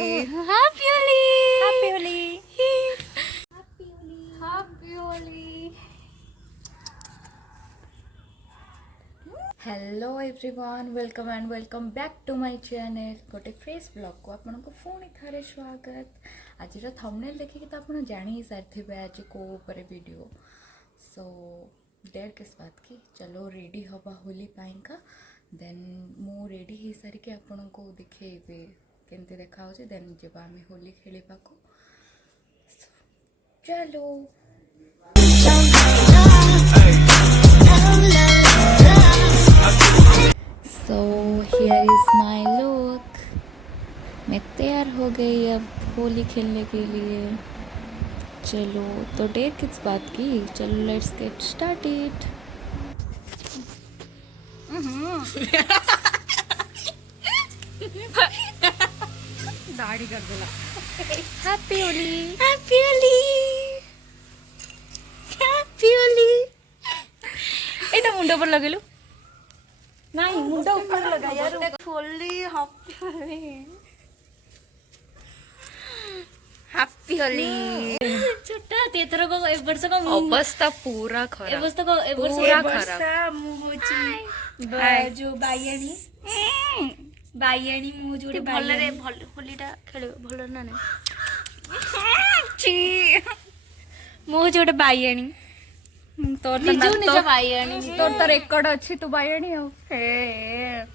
Happy Holi! Happy Holi! Happy Holi! Hello everyone welcome and welcome back to my channel गोटे fresh blog को आपन को पुणी थारे स्वागत। आज थंबनेल देखिए तो आप जानी ही सारी आज को ऊपर वीडियो सो डेढ़ किस बात की चलो रेडी हवा होली पाइंका देन मु रेडी हो सारिके आपन को देखिए केमती देखा देन जब आम होली खेलवा को चलो। So here is my look. मैं तैयार हो गई अब होली खेलने के लिए। चलो तो देर किस बात की, चलो लेट्स गेट स्टार्टेड। दाढ़ी कर देला। Happy Holi, happy Holi, happy Holi. एटा मुंड पर लगेलु नहीं, मुंड ऊपर लगा यार। Holi happy Holi, happy Holi. छोटा तेतर को ए वर्ष को अवस्था पूरा खराब। ए वर्ष को ए वर्ष पूरा खराब। मु होची जो बायणी बायणी मु जोटे भल रे भल होलीटा खेले भल ना ने छी मु जोटे बायणी तोर तो निजो निज बायणी तोर तो रेकॉर्ड अच्छी तू बायणी हो। हे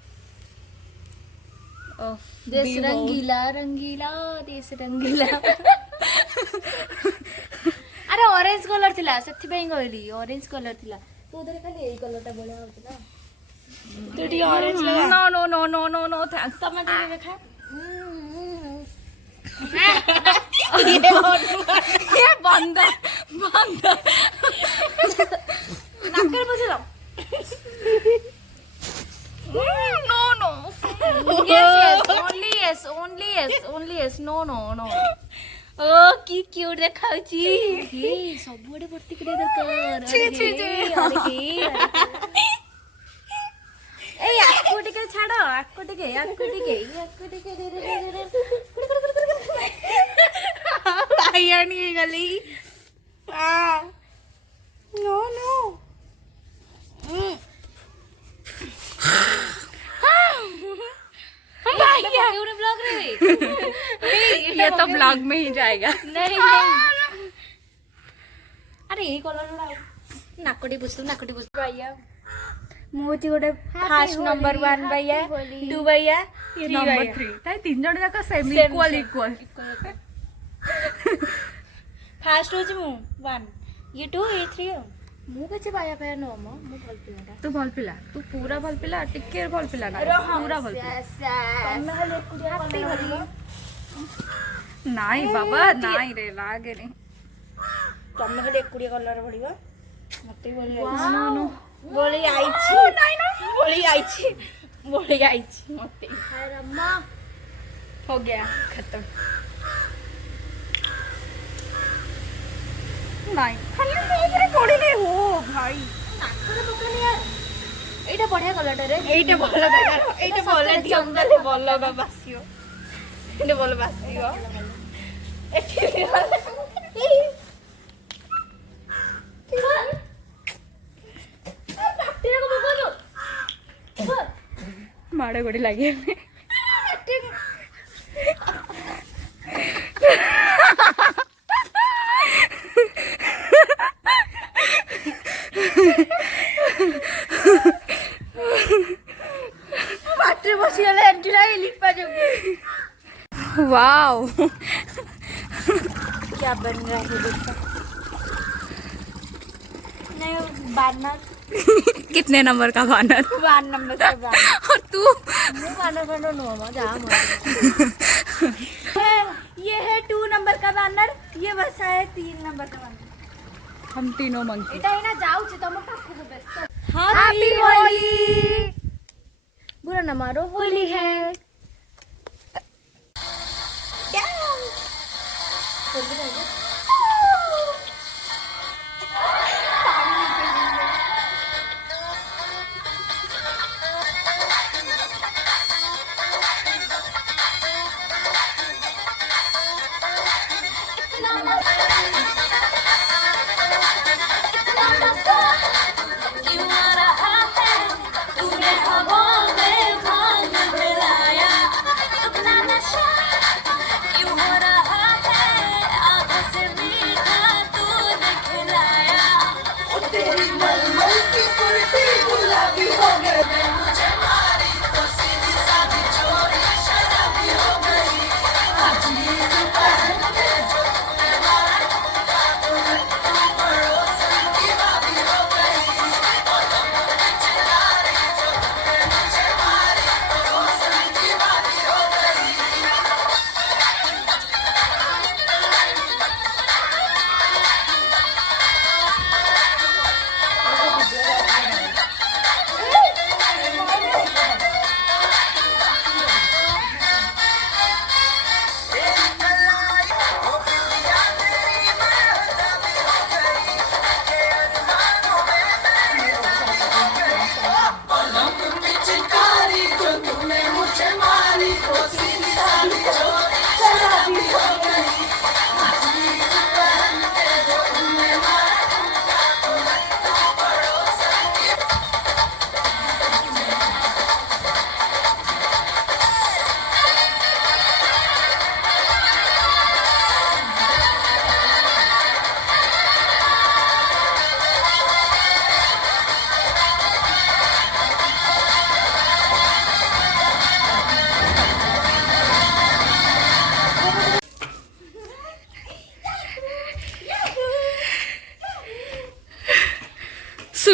देश रंगीला रंगीला देश रंगीला। अरे ऑरेंज कलर थिला सेथि पई कहली ऑरेंज कलर थिला तो उधर खाली एई कलरटा बढिया होतला तो टी ऑरेंज लगा। No no no no no no thanks. समझ में देखा ये बंद बंद नाकर बजलो no no yes only yes only yes only yes no no no ओ की क्यूट देखाउची हे सबुडे भर्ती करे दरकार। छी छी छी ए आको टिके छाड़ो आको टिके रे रे बायणी हे गली आ नो नो ब्लॉग रे ये तो ब्लॉग में ही जाएगा। नहीं नहीं अरे ये कलर नाकटी पुस्तु भैया मोती गोटे फर्स्ट नंबर 1 भैया 2 भैया ये नंबर 3 ताई तीन जण जाका सेम इक्वल इक्वल। फर्स्ट होची मु 1 ये 2 ये 3 मु कचे बाया भैया नो मु भल पिलाटा तू भल पिला तू पूरा भल पिला टिके भल पिला ना पूरा भल पिला। तमे हले कुडिया कलर नाई बाबा नाई रे लागे नी तमे हले कुडिया कलर भडिबा मते बोली नो नो बोली आइछि नहीं ना बोली आइछि मते हाय रम्मा हो गया खत्म। नहीं खाली ऊपर पड़ी नहीं हो भाई नाकर दुकान यार एटा बढ़िया कलर रे एटा भलो देखा एटा बोले जंगल बोल बासियो एटा बोल बासियो एठी माड़े गोड़ी लगे बाटरे बसी गले एंटी लागे लिपा जो वाओ क्या बन रहा है देखो नहीं बानर कितने नंबर का बानर? 1 नंबर का बानर और तू मु बानर नो मजा ये है 2 नंबर का बानर ये बस है 3 नंबर का बानर हम तीनों मंकी एटा ना जाऊ छी तुम पाखु व्यस्त। हैप्पी होली बुरा न मारो होली है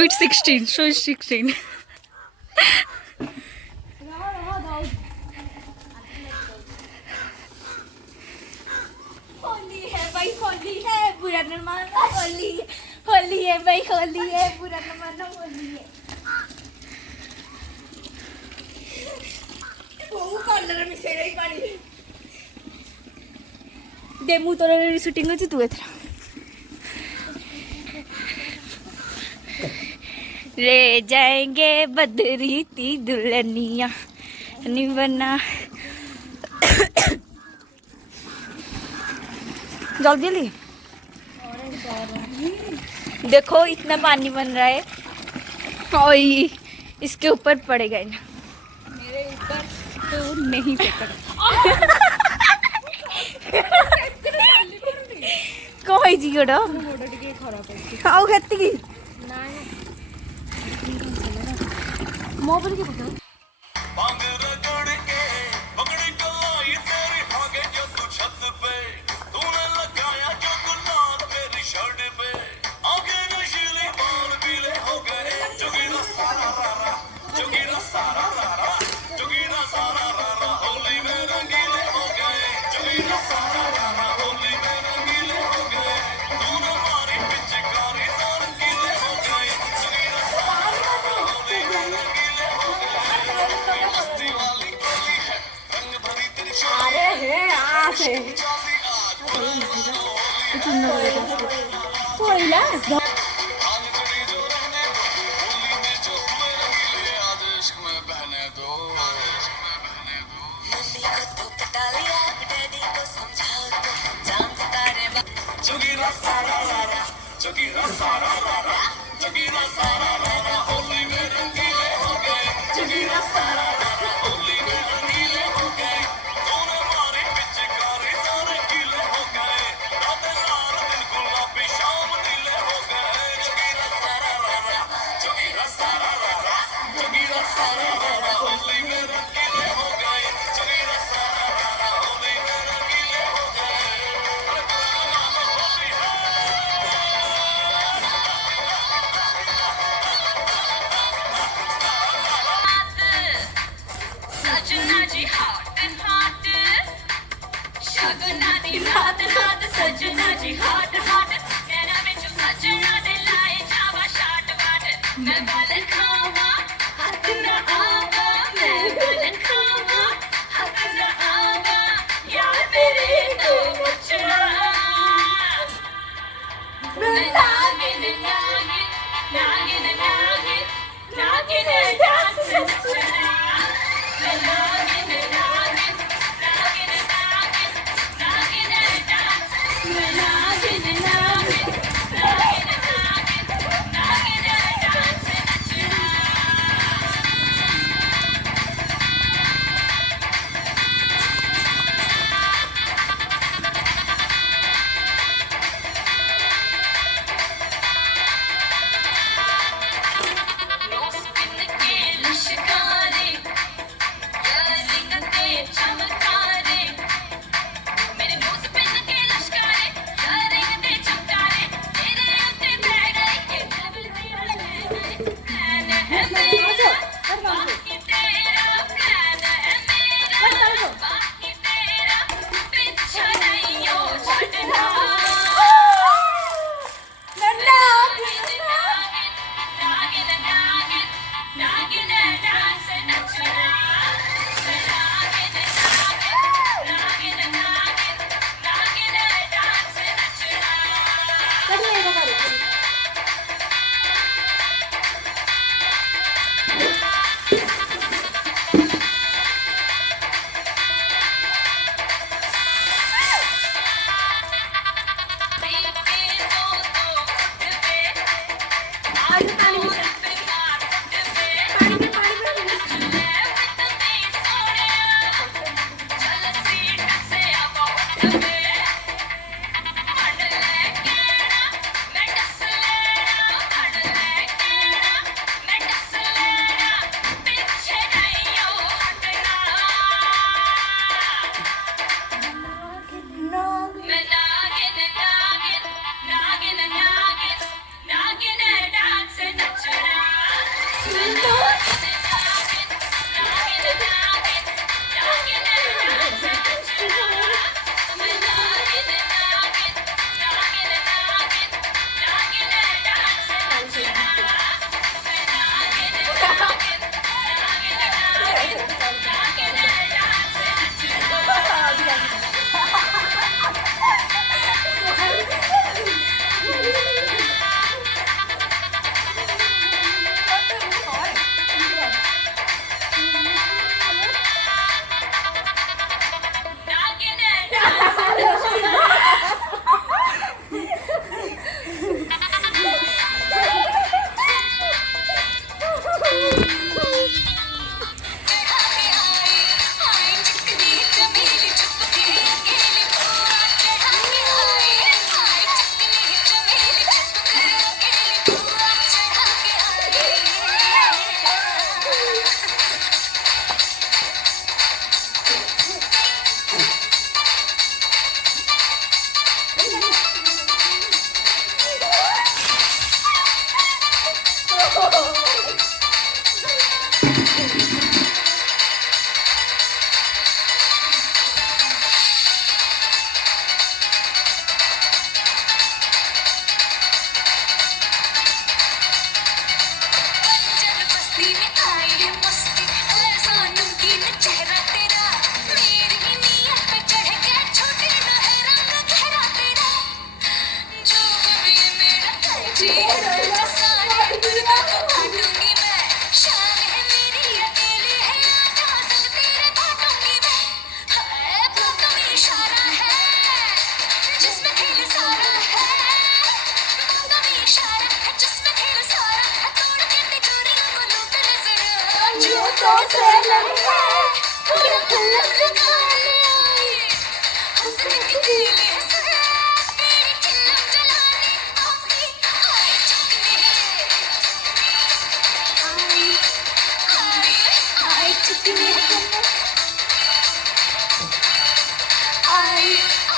स्वीट 16 होली है भाई, होली है, बुरा न मानो, होली है भाई, होली है, बुरा न मानो, होली है। कलर मिसेड़ा ही पानी डेमू तोर शूटिंग होची तू एथरा ले जाएंगे बदरी ती दुल्हनिया बना जल्दी जल्दी देखो इतना पानी बन रहा है और इसके ऊपर पड़ेगा ना मेरे ऊपर तो नहीं पकड़ कहीं जी गोड़ ଆଉ କେତିକି ମୋ ଉପରେ କି ପକड़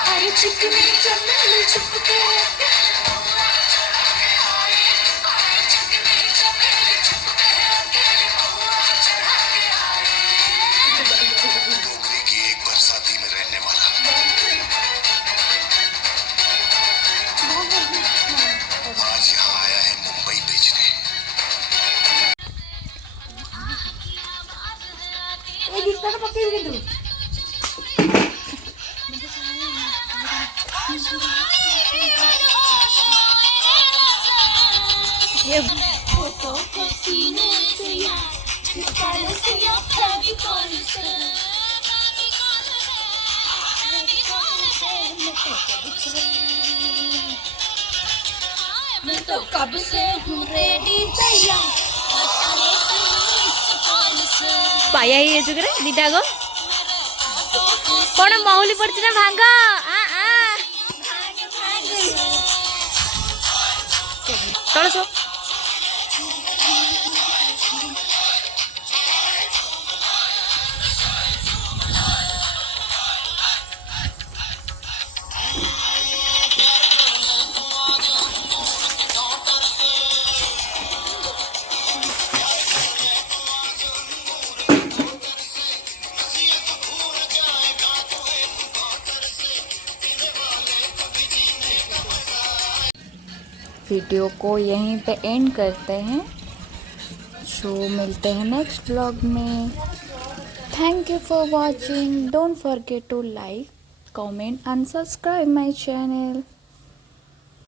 अरे चिकनी चमेली चुपके डोगरी की एक बरसाती में रहने वाला आज यहाँ आया है मुंबई बेचने। मैं तो कब से हूँ रेडी तैयार पाया ही जुगरे दिटा गो कौन महुली पड़ती ना भांग तल सो वीडियो को यहीं पे एंड करते हैं। सो मिलते हैं नेक्स्ट व्लॉग में। Thank you for watching. Don't forget to like, comment and subscribe my channel.